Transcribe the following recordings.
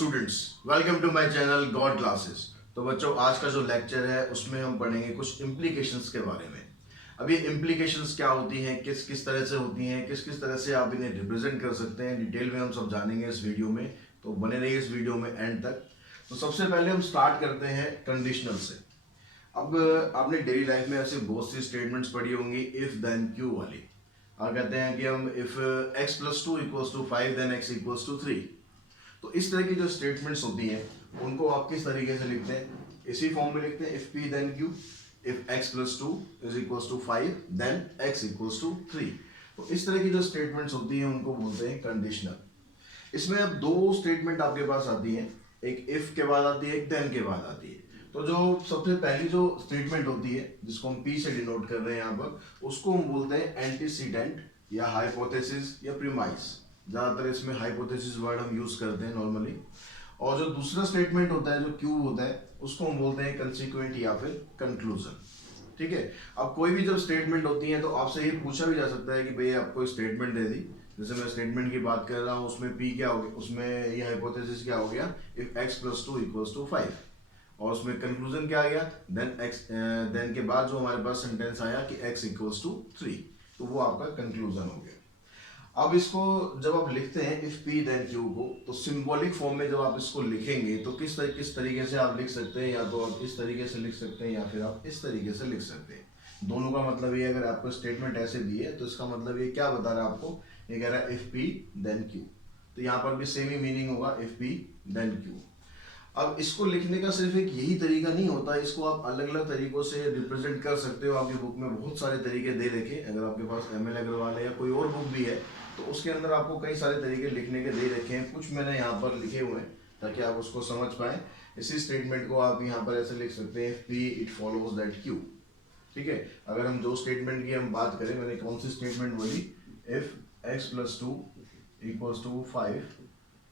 Students, welcome to my channel God classes. तो बच्चों, आज का जो लेक्चर है उसमें हम पढ़ेंगे कुछ इम्प्लीकेशंस के बारे में। अब ये इम्प्लीकेशंस क्या होती हैं, किस किस तरह से होती हैं, किस किस तरह से आप इन्हें रिप्रेजेंट कर सकते हैं, डिटेल में हम सब जानेंगे इस वीडियो में। तो बने रहिए इस वीडियो में एंड तक। तो सबसे पहले हम स्टार्ट करते हैं कंडीशनल से। अब आपने डेली लाइफ में ऐसे बहुत सी स्टेटमेंट्स पढ़ी होंगी इफ देन क्यू वाली। आप कहते हैं कि हम इफ x + 2 = 5 देन x = 3। तो इस तरह की जो स्टेटमेंट्स होती हैं उनको आप किस तरीके से लिखते हैं, इसी फॉर्म में लिखते हैं if p then q, if x + 2 = 5 then x = 3। तो इस तरह की जो स्टेटमेंट्स होती हैं उनको बोलते हैं कंडीशनल। इसमें अब दो स्टेटमेंट आपके पास आती हैं, एक इफ के बाद आती है, एक देन के बाद आती है। तो जो सबसे पहली जो स्टेटमेंट होती है जिसको हम p से डिनोट कर रहे हैं यहाँ पर, उसको हम बोलते हैं एंटीसीडेंट या हाइपोथेसिस या प्रीमाइस। ज़्यादातर इसमें हाइपोथेसिस वर्ड हम यूज करते हैं नॉर्मली। और जो दूसरा स्टेटमेंट होता है जो क्यू होता है, उसको हम बोलते हैं कंसिक्वेंट या फिर कंक्लूजन। ठीक है। अब कोई भी जब स्टेटमेंट होती है तो आपसे ये पूछा भी जा सकता है कि भैया आपको स्टेटमेंट दे दी, जैसे मैं स्टेटमेंट की बात कर रहा हूँ, उसमें पी क्या हो गया, उसमें ये हाइपोथेसिस क्या हो गया, इफ x + 2 = 5, और उसमें कंक्लूजन क्या आ गया, देन के बाद जो हमारे पास सेंटेंस आया कि x = 3, तो वो आपका कंक्लूजन हो गया। अब इसको जब आप लिखते हैं इफ p देन q को, तो सिंबॉलिक फॉर्म में जब आप इसको लिखेंगे तो किस तरीके से आप लिख सकते हैं, या तो आप इस तरीके से लिख सकते हैं या फिर आप इस तरीके से लिख सकते हैं। दोनों का मतलब ये, अगर आपको स्टेटमेंट ऐसे दी है तो इसका मतलब ये क्या बता रहा है आपको, ये कह रहा है इफ p देन q। तो यहाँ पर भी सेम ही मीनिंग होगा इफ p देन q। अब इसको लिखने का सिर्फ एक यही तरीका नहीं होता, इसको आप अलग अलग तरीकों से रिप्रेजेंट कर सकते हो। आपकी बुक में बहुत सारे तरीके दे रखे, अगर आपके पास ML अग्रवाल है या कोई और बुक भी है तो उसके अंदर आपको कई सारे तरीके लिखने के दे रखे हैं। कुछ मैंने यहाँ पर लिखे हुए हैं ताकि आप उसको समझ पाए। इसी स्टेटमेंट को आप यहाँ पर ऐसे लिख सकते हैं, P it follows that Q। ठीक है। अगर हम दो स्टेटमेंट की हम बात करें, मैंने कौन सी स्टेटमेंट बोली, इफ x + 2 = 5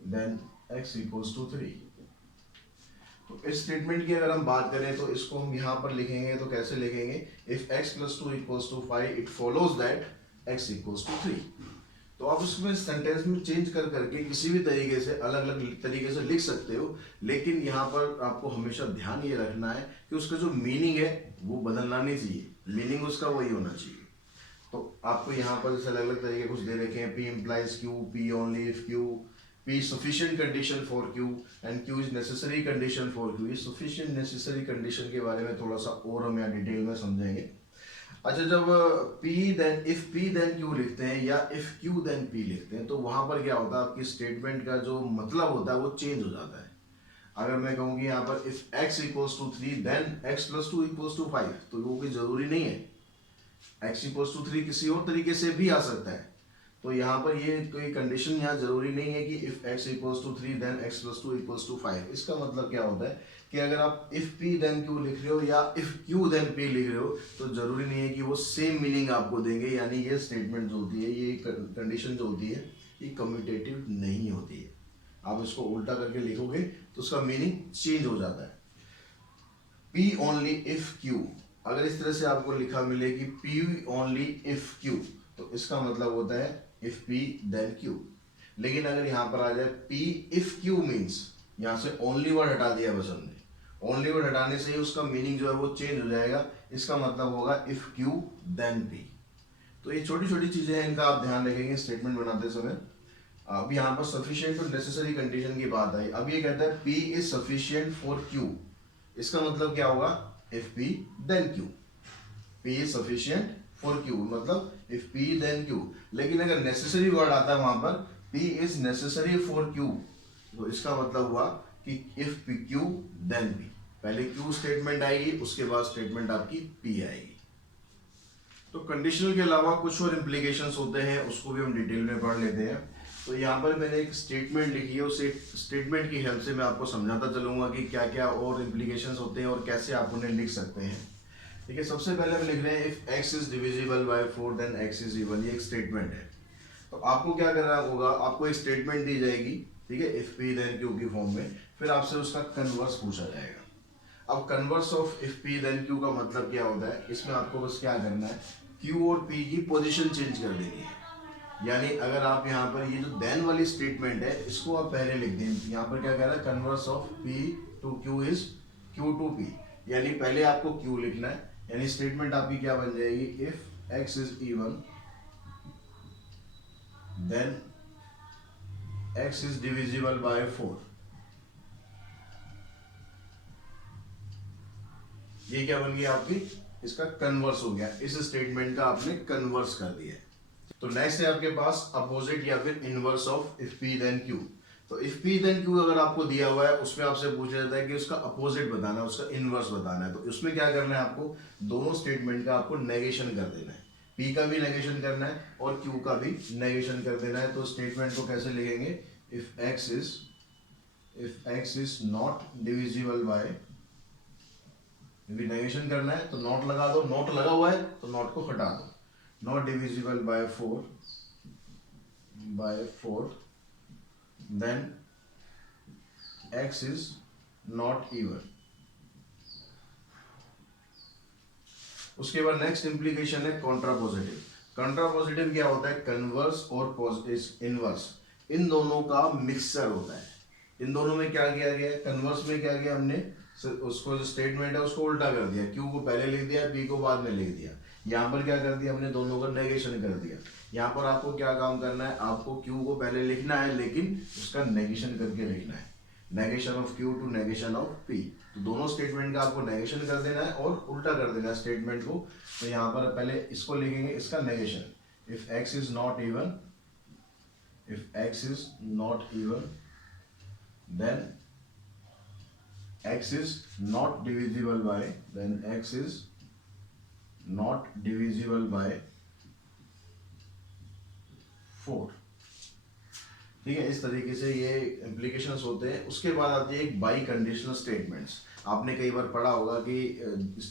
देन x = 3। तो इस स्टेटमेंट की अगर हम बात करें तो इसको हम यहाँ पर लिखेंगे तो कैसे लिखेंगे, if x + 2 = 5 it follows that x = 3। तो आप उसमें सेंटेंस में चेंज कर करके किसी भी तरीके से अलग अलग तरीके से लिख सकते हो, लेकिन यहाँ पर आपको हमेशा ध्यान ये रखना है कि उसका जो मीनिंग है वो बदलना नहीं चाहिए, मीनिंग उसका वही होना चाहिए। तो आपको यहाँ पर जैसे अलग अलग तरीके कुछ दे रखे हैं, P implies Q, P only if Q, P sufficient condition for Q and Q is necessary condition for Q। ये sufficient necessary condition के बारे में थोड़ा सा और हम यहाँ डिटेल में समझेंगे। अच्छा, जब if P then Q लिखते हैं या if Q then P लिखते हैं तो वहां पर क्या होता है, आपकी स्टेटमेंट का जो मतलब होता है वो चेंज हो जाता है। अगर मैं कहूँ कि यहाँ पर if x = 3 then x + 2 = 5, तो वो कोई जरूरी नहीं है, x = 3 किसी और तरीके से भी आ सकता है। तो यहाँ पर ये कोई कंडीशन यहाँ जरूरी नहीं है कि इफ x = 3 then x + 2 = 5। इसका मतलब क्या होता है कि अगर आप इफ p then q लिख रहे हो या इफ q then p लिख रहे हो तो जरूरी नहीं है कि वो सेम मीनिंग आपको देंगे। यानी ये स्टेटमेंट जो होती है, ये कंडीशन जो होती है, ये कम्यूटेटिव नहीं होती है। आप इसको उल्टा करके लिखोगे तो उसका मीनिंग चेंज हो जाता है। p only if q, अगर इस तरह से आपको लिखा मिले कि p only if q, तो इसका मतलब होता है if p then q। लेकिन अगर यहाँ पर आ जाए p if q मीन्स, यहाँ से ओनली वर्ड हटा दिया बस हमने, ओनली वर्ड हटाने से ही उसका मीनिंग जो है वो चेंज हो जाएगा। इसका मतलब होगा if q then p। तो ये छोटी छोटी चीजें हैं, इनका आप ध्यान रखेंगे स्टेटमेंट बनाते समय। अब यहाँ पर सफिशिएंट और नेसेसरी कंडीशन की बात आई। अब ये कहता है p is sufficient for q, इसका मतलब क्या होगा, if p then q। p is sufficient for q मतलब if p then q। लेकिन अगर नेसेसरी वर्ड आता है वहां पर p is necessary for q, तो इसका मतलब हुआ कि if q then p, पहले q स्टेटमेंट आएगी, उसके बाद स्टेटमेंट आपकी p आएगी। तो कंडीशनल के अलावा कुछ और इम्प्लीकेशंस होते हैं, उसको भी हम डिटेल में पढ़ लेते हैं। तो यहाँ पर मैंने एक स्टेटमेंट लिखी है, उस स्टेटमेंट की हेल्प से मैं आपको समझाता चलूंगा कि क्या क्या और इम्प्लीकेशंस होते हैं और कैसे आप उन्हें लिख सकते हैं। ठीक है। सबसे पहले हम लिख रहे हैं if x is divisible by 4 then x is even। ये एक स्टेटमेंट है। तो आपको क्या करना होगा, आपको एक स्टेटमेंट दी जाएगी, ठीक है, इफ p then q की फॉर्म में, फिर आपसे उसका कन्वर्स पूछा जाएगा। अब converse of if p then q का मतलब क्या होता है, इसमें आपको बस क्या करना है, q और p की पोजीशन चेंज कर देनी है। यानी अगर आप यहाँ पर ये जो देन वाली स्टेटमेंट है इसको आप पहले लिख दें। यहाँ पर क्या कह रहा है, converse of P to Q is Q to P, यानी पहले आपको Q लिखना है। यानी स्टेटमेंट आपकी क्या बन जाएगी, if X is even then X is divisible by 4। ये क्या बन गया आपकी, इसका कन्वर्स हो गया, इस स्टेटमेंट का आपने कन्वर्स कर दिया। तो नेक्स्ट है आपके पास अपोजिट या फिर inverse of if P then Q। तो इफ P देन Q अगर आपको दिया हुआ है उसमें आपसे पूछा जाता है कि उसका अपोजिट बताना है, उसका इनवर्स बताना है। तो उसमें क्या करना है, आपको दोनों स्टेटमेंट का आपको नेगेशन कर देना है। P का भी नेगेशन करना है और Q का भी नेगेशन कर देना है। तो स्टेटमेंट को कैसे लिखेंगे, if X is not divisible bye, negation करना है तो नॉट लगा दो, नॉट लगा हुआ है तो नॉट को हटा दो, not divisible by 4 then x is not even. उसके बाद नेक्स्ट इंप्लीकेशन है कॉन्ट्रापोजिटिव। कॉन्ट्रापोजिटिव क्या होता है, कन्वर्स और इनवर्स, इन दोनों का मिक्सचर होता है। इन दोनों में क्या किया गया है, कन्वर्स में क्या किया हमने, उसको जो स्टेटमेंट है उसको उल्टा कर दिया, Q को पहले लिख दिया, P को बाद में लिख दिया। यहाँ पर क्या कर दिया हमने, दोनों का नेगेशन कर दिया। यहाँ पर आपको क्या काम करना है, आपको Q को पहले लिखना है लेकिन उसका नेगेशन करके लिखना है, negation of Q to negation of P। तो दोनों स्टेटमेंट का आपको नेगेशन कर देना है और उल्टा कर देना है स्टेटमेंट को। तो यहाँ पर पहले इसको लिखेंगे, इसका negation, if X is not even, if X is not even then X is not divisible by, then X is not divisible by 4। ठीक है, इस तरीके से ये इम्प्लीकेशंस होते हैं। उसके बाद आती है एक बाई कंडीशनल स्टेटमेंट्स। आपने कई बार पढ़ा होगा कि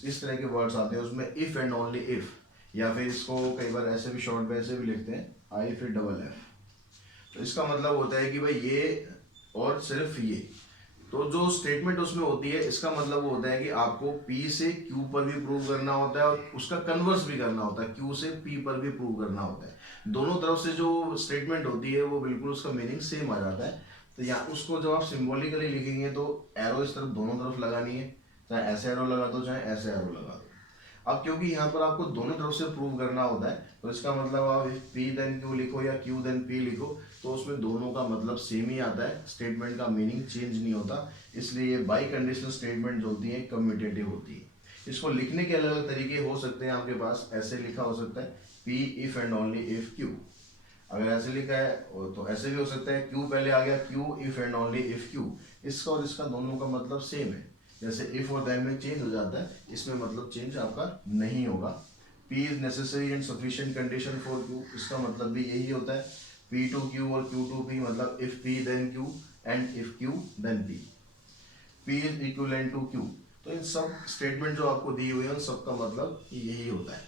इस तरह के वर्ड्स आते हैं उसमें इफ एंड ओनली इफ, या फिर इसको कई बार ऐसे भी शॉर्ट में ऐसे भी लिखते हैं, आई फिर डबल एफ। तो इसका मतलब होता है कि भाई ये और सिर्फ ये। तो जो स्टेटमेंट उसमें होती है इसका मतलब वो होता है कि आपको P से Q पर भी प्रूव करना होता है और उसका कन्वर्स भी करना होता है, Q से P पर भी प्रूव करना होता है। दोनों तरफ से जो स्टेटमेंट होती है वो बिल्कुल उसका मीनिंग सेम आ जाता है। तो यहाँ उसको जब आप सिम्बॉलिकली लिखेंगे तो एरो इस तरफ दोनों तरफ लगानी है, चाहे ऐसे एरो लगा दो चाहे ऐसे एरो लगा दो। अब क्योंकि यहाँ पर आपको दोनों तरफ से प्रूव करना होता है तो इसका मतलब आप P देन Q लिखो या Q देन P लिखो तो उसमें दोनों का मतलब सेम ही आता है, स्टेटमेंट का मीनिंग चेंज नहीं होता। इसलिए ये बाई कंडीशनल स्टेटमेंट जो होती है कम्यूटेटिव होती है। इसको लिखने के अलग अलग तरीके हो सकते हैं आपके पास। ऐसे लिखा हो सकता है P if and only if Q, अगर ऐसे लिखा है तो ऐसे भी हो सकता है Q पहले आ गया, Q if and only if Q। इसका और इसका दोनों का मतलब सेम है। जैसे इफ और देन में चेंज हो जाता है, इसमें मतलब चेंज आपका नहीं होगा। P is necessary and sufficient condition for Q, इसका मतलब भी यही होता है। P टू Q और Q टू P मतलब if P then Q and if Q then P। P is equivalent to Q। तो इन सब स्टेटमेंट जो आपको दी हुई है उन सबका मतलब यही होता है।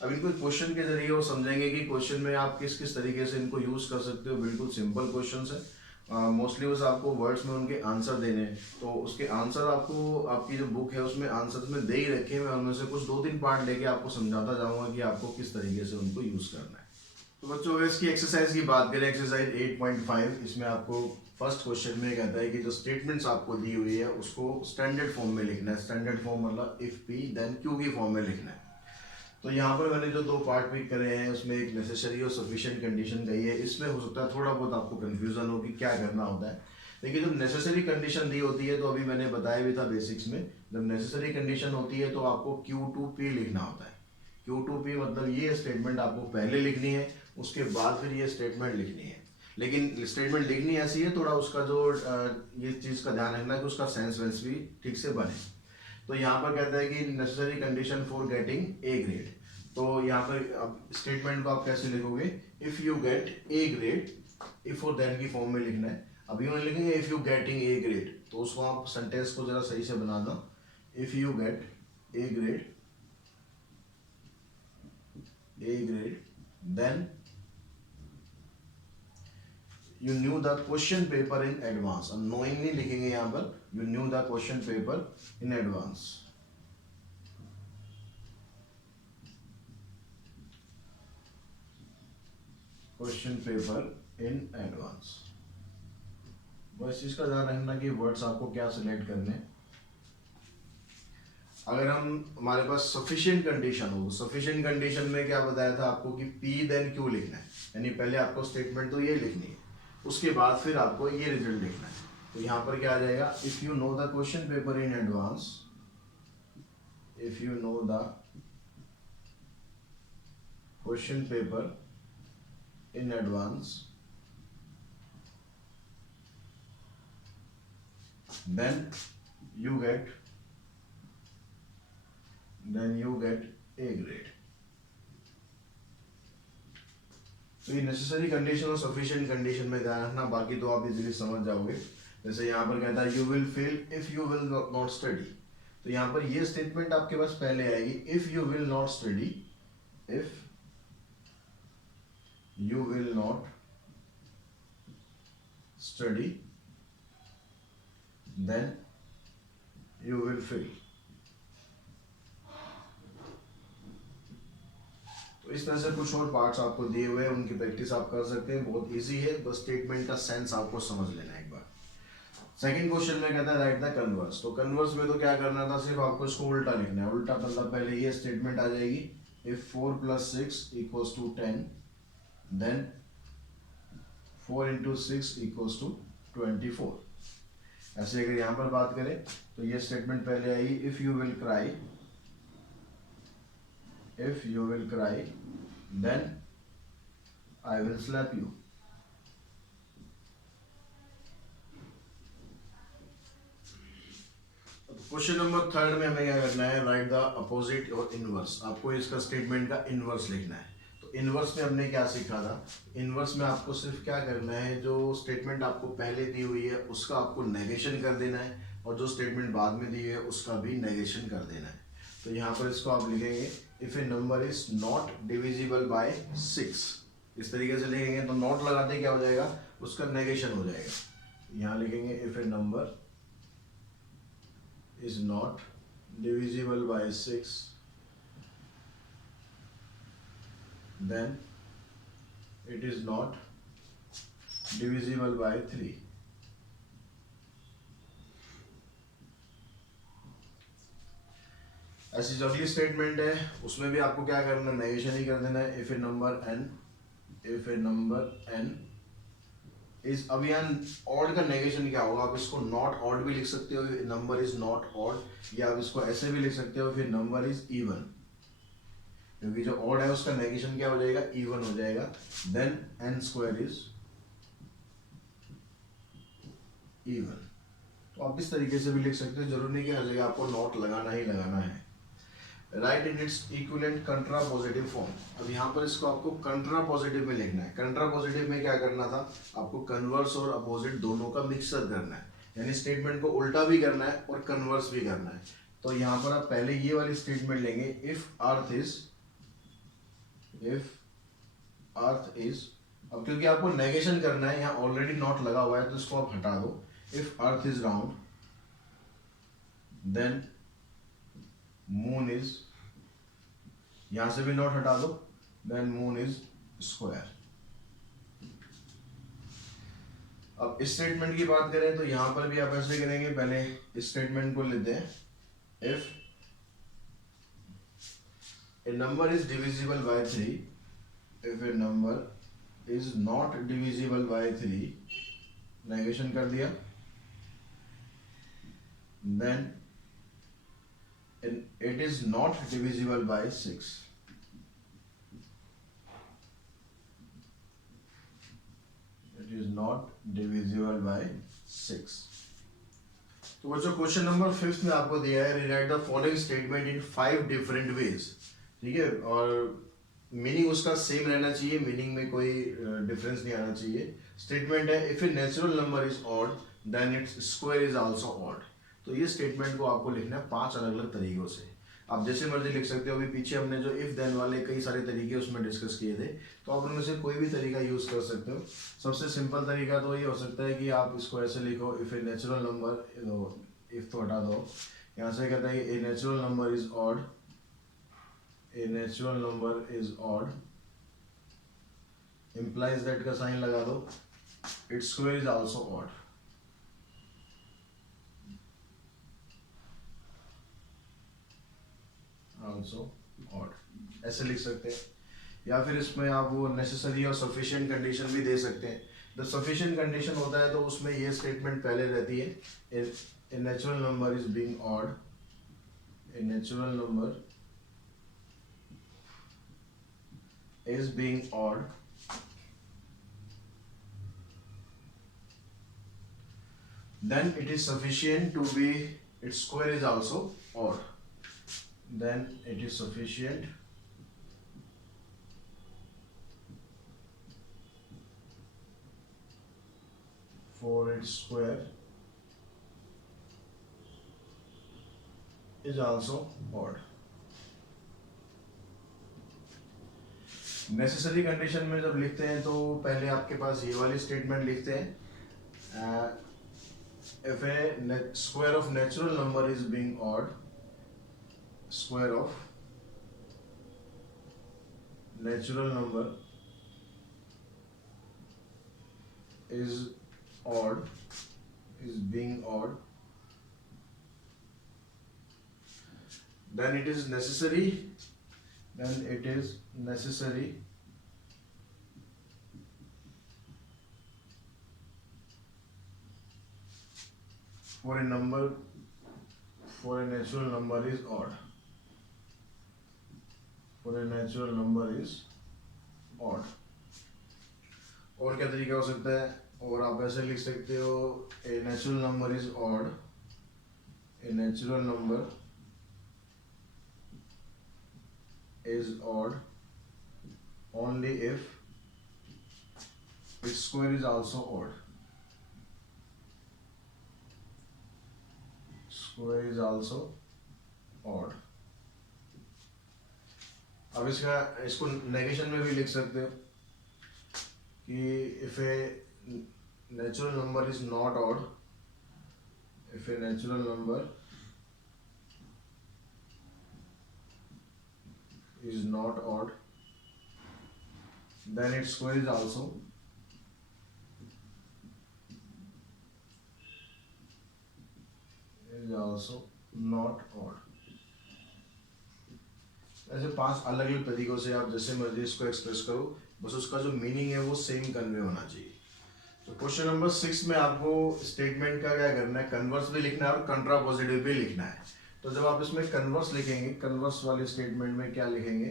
अब इनको क्वेश्चन के जरिए वो समझेंगे कि क्वेश्चन में आप किस किस तरीके से इनको यूज कर सकते हो। बिल्कुल सिंपल क्वेश्चन है, मोस्टली बस आपको वर्ड्स में उनके आंसर देने हैं। तो उसके आंसर आपको आपकी जो बुक है उसमें आंसर्स में दे ही रखे हैं। मैं उनमें से कुछ 2-3 पार्ट लेके आपको समझाता जाऊंगा कि आपको किस तरीके से उनको यूज करना है। तो बच्चों अगर इसकी एक्सरसाइज की बात करें, एक्सरसाइज 8.5, इसमें आपको फर्स्ट क्वेश्चन में कहता है कि जो स्टेटमेंट्स आपको दी हुई है उसको स्टैंडर्ड फॉर्म में लिखना है। स्टैंडर्ड फॉर्म मतलब इफ P देन Q की फॉर्म में लिखना है। तो यहाँ पर मैंने जो 2 पार्ट पिक करे हैं उसमें एक नेसेसरी और सफिशिएंट कंडीशन कही है। इसमें हो सकता है थोड़ा बहुत आपको कंफ्यूजन हो कि क्या करना होता है। देखिए जब नेसेसरी कंडीशन दी होती है तो अभी मैंने बताया भी था बेसिक्स में, जब नेसेसरी कंडीशन होती है तो आपको Q टू P लिखना होता है। Q टू P मतलब ये स्टेटमेंट आपको पहले लिखनी है, उसके बाद फिर ये स्टेटमेंट लिखनी है। लेकिन स्टेटमेंट लिखनी ऐसी है, थोड़ा उसका जो ये चीज़ का ध्यान रखना है कि उसका सेंस वेंस भी ठीक से बने। तो यहाँ पर कहता है कि necessary condition for getting A grade. तो यहाँ पर अब स्टेटमेंट को आप कैसे लिखोगे, if you get a grade, if और देन की फॉर्म में लिखना है। अब यूँ लिखेंगे if you getting A grade, तो उसको आप सेंटेंस को जरा सही से बना दो। If you get a grade, then you knew the question paper in advance. अब नोइंगली लिखेंगे यहाँ पर, you knew the question paper in advance. Question paper in advance. बस चीज का ध्यान रखना कि वर्ड्स आपको क्या सिलेक्ट करने। अगर हम हमारे पास सफिशिएंट कंडीशन हो, सफिशिएंट कंडीशन में क्या बताया था आपको कि पी देन क्यू लिखना है, यानी पहले आपको स्टेटमेंट तो ये लिखनी है, उसके बाद फिर आपको ये रिजल्ट लिखना है। तो यहाँ पर क्या आ जाएगा, if you know the question paper in advance, if you know the question paper in advance then you get A grade। तो ये नेसेसरी कंडीशन और सफिशिएंट कंडीशन में ध्यान रखना, बाकी तो आप इजीली समझ जाओगे। जैसे यहाँ पर कहता है you will fail if you will not study, तो यहाँ पर ये स्टेटमेंट आपके पास पहले आएगी, if you will not study, if you will not study then you will fail। तो इस तरह से कुछ और पार्ट्स आपको दिए हुए हैं, उनकी प्रैक्टिस आप कर सकते हैं, बहुत इजी है, बस स्टेटमेंट का सेंस आपको समझ लेना है एक बार। सेकंड क्वेश्चन में कहता है राइट द कन्वर्स। तो कन्वर्स में तो क्या करना था, सिर्फ आपको इसको उल्टा लिखना है। उल्टा मतलब पहले ये स्टेटमेंट आ जाएगी, इफ 4 + 6 = 10 देन 4 × 6 = 24। ऐसे अगर यहां पर बात करें तो ये स्टेटमेंट पहले आएगी, if you will cry then I will slap you. Question number third में हमें क्या करना है, राइट द अपोजिट और इनवर्स। आपको इसका स्टेटमेंट का इनवर्स लिखना है। तो इनवर्स में हमने क्या सीखा था, इनवर्स में आपको सिर्फ क्या करना है, जो स्टेटमेंट आपको पहले दी हुई है उसका आपको नेगेशन कर देना है, और जो स्टेटमेंट बाद में दी है उसका भी नेगेशन कर देना है। तो यहाँ पर इसको आप लिखेंगे, if A number is not divisible bye 6, इस तरीके से लिखेंगे। तो नॉट लगाते क्या हो जाएगा, उसका नेगेशन हो जाएगा। यहाँ लिखेंगे if A number is not divisible by 6 then it is not divisible by 3। ऐसी जो अगली स्टेटमेंट है उसमें भी आपको क्या करना है, नेगेशन ही कर देना है। इफ ए नंबर n इस, अब यहाँ ऑड का नेगेशन क्या होगा, आप इसको नॉट ऑड भी लिख सकते हो, नंबर इज नॉट ऑड, या आप इसको ऐसे भी लिख सकते हो, फिर नंबर इज इवन, क्योंकि जो ऑड है उसका नेगेशन क्या हो जाएगा, इवन हो जाएगा। Then n² is even. तो आप इस तरीके से भी लिख सकते हो, जरूरी नहीं कि हर जगह आपको नॉट लगाना ही लगाना है। Right in its equivalent contrapositive form. अब यहाँ पर इसको आपको कंट्रापोजिटिव में लिखना है। कंट्रापोजिटिव में क्या करना था, आपको कन्वर्स और अपोजिट दोनों का मिक्सर करना है, यानी स्टेटमेंट को उल्टा भी करना है और कन्वर्स भी करना है। तो यहाँ पर आप पहले ये वाली स्टेटमेंट लेंगे, इफ अर्थ इज, अब क्योंकि आपको नेगेशन करना है, यहाँ ऑलरेडी नॉट लगा हुआ है तो इसको आप हटा दो। If earth is round then moon is, यहां से भी नॉट हटा दो, देन मून इज स्क्वायर। अब इस स्टेटमेंट की बात करें तो यहां पर भी आप ऐसे करेंगे, पहले इस स्टेटमेंट को लेते हैं, if A number is divisible bye 3, if A number is not divisible bye 3, negation कर दिया, then it is not divisible by 6। It is not divisible by 6। तो बच्चों क्वेश्चन नंबर 5 में आपको दिया है, rewrite the following statement in 5 different ways. ठीक है, और मीनिंग उसका सेम रहना चाहिए, मीनिंग में कोई डिफरेंस नहीं आना चाहिए। स्टेटमेंट है, if a natural number is odd then its square is also odd. तो ये स्टेटमेंट को आपको लिखना है 5 अलग अलग तरीकों से। आप जैसे मर्जी लिख सकते हो। अभी पीछे हमने जो इफ देन वाले कई सारे तरीके उसमें डिस्कस किए थे, तो आप उनमें से कोई भी तरीका यूज कर सकते हो। सबसे सिंपल तरीका तो ये हो सकता है कि आप इसको ऐसे लिखो, if a natural number, if तो हटा दो, यहाँ से कहता है ए natural number is odd, A natural number is odd implies that का साइन लगा दो, its square is also odd. Also odd, ऐसे लिख सकते हैं। या फिर इसमें आप वो नेसेसरी और सफिशिएंट कंडीशन भी दे सकते हैं। जब सफिशिएंट कंडीशन होता है तो उसमें ये स्टेटमेंट पहले रहती है, ए natural number is being odd, A natural number is being odd, then it is sufficient to be its square is also odd, then it is sufficient for its square is also odd. Necessary condition में जब लिखते हैं तो पहले आपके पास ये वाली statement लिखते हैं, if a square of natural number is being odd, square of natural number is odd, is being odd, then it is necessary, for a natural number is odd, for a natural number is odd. और क्या तरीका हो सकता है, और आप ऐसे लिख सकते हो, a natural number is odd, a natural number is odd only if its square is also odd, square is also odd. अब इसको नेगेशन में भी लिख सकते हो कि if a natural number is not odd, if a natural number is not odd, then its square is also not odd. ऐसे 5 अलग अलग तरीकों से आप जैसे मर्जी इसको एक्सप्रेस करो, बस उसका जो मीनिंग है वो सेम कन्वे होना चाहिए। तो क्वेश्चन नंबर 6 में आपको स्टेटमेंट का क्या करना है, कन्वर्स भी लिखना है और कंट्रापोजिटिव भी लिखना है। तो जब आप इसमें कन्वर्स लिखेंगे, कन्वर्स वाले स्टेटमेंट में क्या लिखेंगे,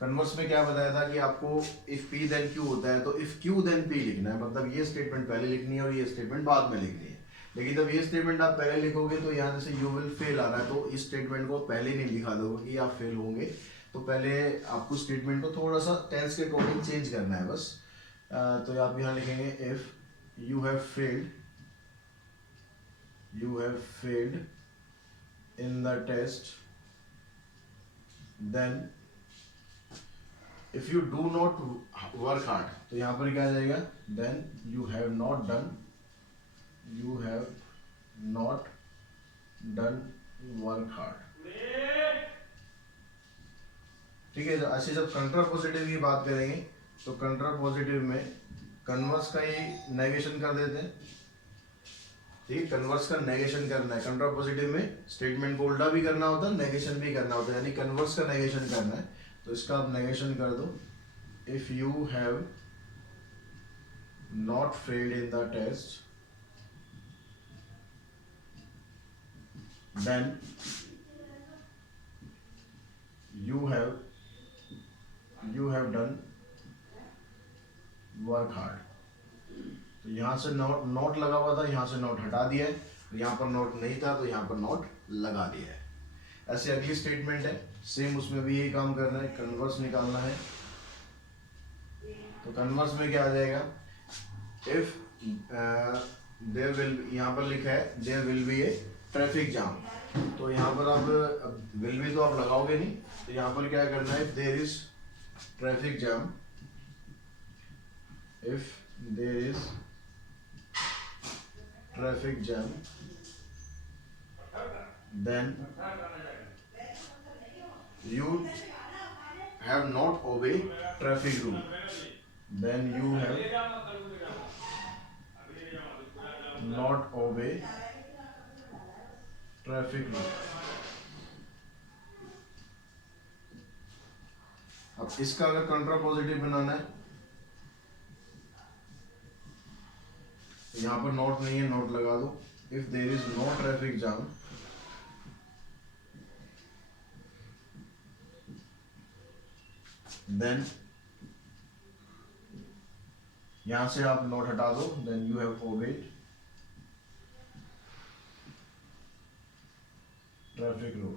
कन्वर्स में क्या बताया था कि आपको इफ पी देन क्यू होता है, तो इफ क्यू देन पी लिखना है, मतलब ये स्टेटमेंट पहले लिखनी है और ये स्टेटमेंट बाद में लिखनी है। लेकिन जब ये स्टेटमेंट आप पहले लिखोगे तो यहाँ जैसे यू विल फेल आ रहा है, तो इस स्टेटमेंट को पहले नहीं लिखा दोगे कि आप फेल होंगे, तो पहले आपको स्टेटमेंट को थोड़ा सा टेंस के अकॉर्डिंग चेंज करना है बस। तो आप यहाँ लिखेंगे if you have failed in the test, then if you do not work hard, तो यहाँ पर क्या आ जाएगा, then you have not done work hard. ठीक है, ऐसे जब कंट्रापोजिटिव की बात करेंगे तो कंट्रापोजिटिव में कन्वर्स का ही नेगेशन कर देते हैं। ठीक है, कन्वर्स का नेगेशन करना है, कंट्रापोजिटिव में स्टेटमेंट को उल्टा भी करना होता है, नेगेशन भी करना होता है, यानी कन्वर्स का नेगेशन करना है। तो इसका आप नेगेशन कर दो, if you have not failed in the test, then you have done work hard। तो यहाँ से नोट लगा हुआ था, यहाँ से नोट हटा दिया है, तो यहाँ पर नोट नहीं था तो यहाँ पर नोट लगा दिया है। ऐसे अगली स्टेटमेंट है, सेम उसमें भी यही काम करना है, कन्वर्स निकालना है। तो कन्वर्स में क्या आ जाएगा, इफ देयर विल, यहाँ पर लिखा है there will be a traffic jam, तो यहाँ पर आप विल भी तो आप लगाओगे नहीं, तो यहाँ पर क्या करना है, if there is traffic jam, if there is traffic jam, then you have not obeyed traffic rule, then you have not obey traffic law. अब इसका अगर कंट्रा पॉजिटिव बनाना है, यहाँ पर नोट नहीं है, नोट लगा दो. If there is no traffic jam, then यहां से आप नोट हटा दो, then you have obeyed traffic rule.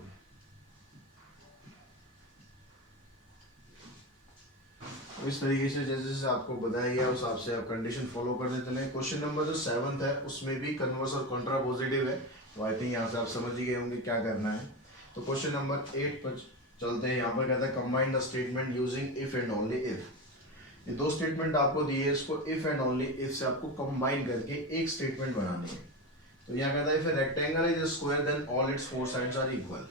इस तरीके से जैसे जैसे आपको बताया गया उस हिसाब से आप कंडीशन फॉलो करते चले. क्वेश्चन नंबर जो 7th है उसमें भी कन्वर्स और कंट्रा पॉजिटिव है, तो आई थिंक यहाँ से आप समझ ही गए होंगे क्या करना है. तो क्वेश्चन नंबर 8 पर चलते हैं. यहाँ पर कहता है combine the statement using if and only if. ये दो स्टेटमेंट आपको दिए है, इसको इफ एंड ओनली इफ से आपको कंबाइन करके एक स्टेटमेंट बनानी है. तो यहाँ कहता है if a rectangle is square then all its four sides are equal.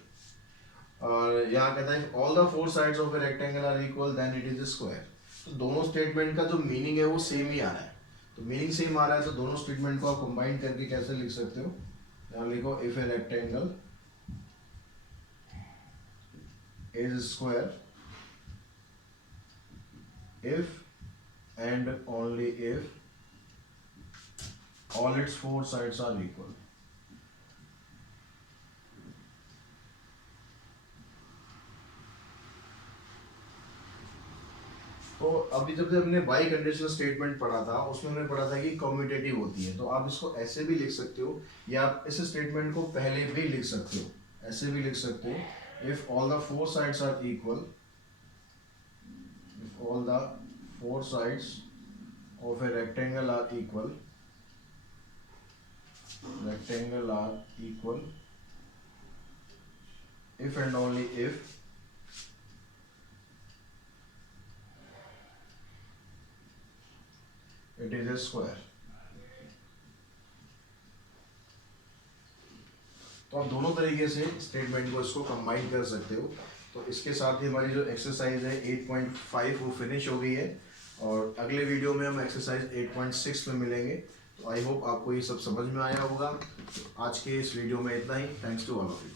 और यहाँ कहता है all the four sides of a rectangle are equal then it is square. तो दोनों स्टेटमेंट का जो मीनिंग है वो सेम ही आ रहा है. तो मीनिंग सेम आ रहा है तो दोनों स्टेटमेंट को आप कंबाइन करके कैसे लिख सकते हो. यहाँ लिखो if a rectangle is square if and only if all its four sides are equal. तो अभी जब हमने बाई कंडीशनल स्टेटमेंट पढ़ा था उसमें हमने पढ़ा था कि कम्यूटेटिव होती है. तो आप इसको ऐसे भी लिख सकते हो या आप इस स्टेटमेंट को पहले भी लिख सकते हो, ऐसे भी लिख सकते हो. If all the four sides are equal, if all the four sides of a rectangle are equal, rectangle are equal if and only if it is a square. तो आप दोनों तरीके से स्टेटमेंट को इसको कंबाइन कर सकते हो. तो इसके साथ ही हमारी जो एक्सरसाइज है 8.5 वो फिनिश हो गई है और अगले वीडियो में हम एक्सरसाइज 8.6 में मिलेंगे. तो आई होप आपको ये सब समझ में आया होगा. आज के इस वीडियो में इतना ही. Thanks to all of you.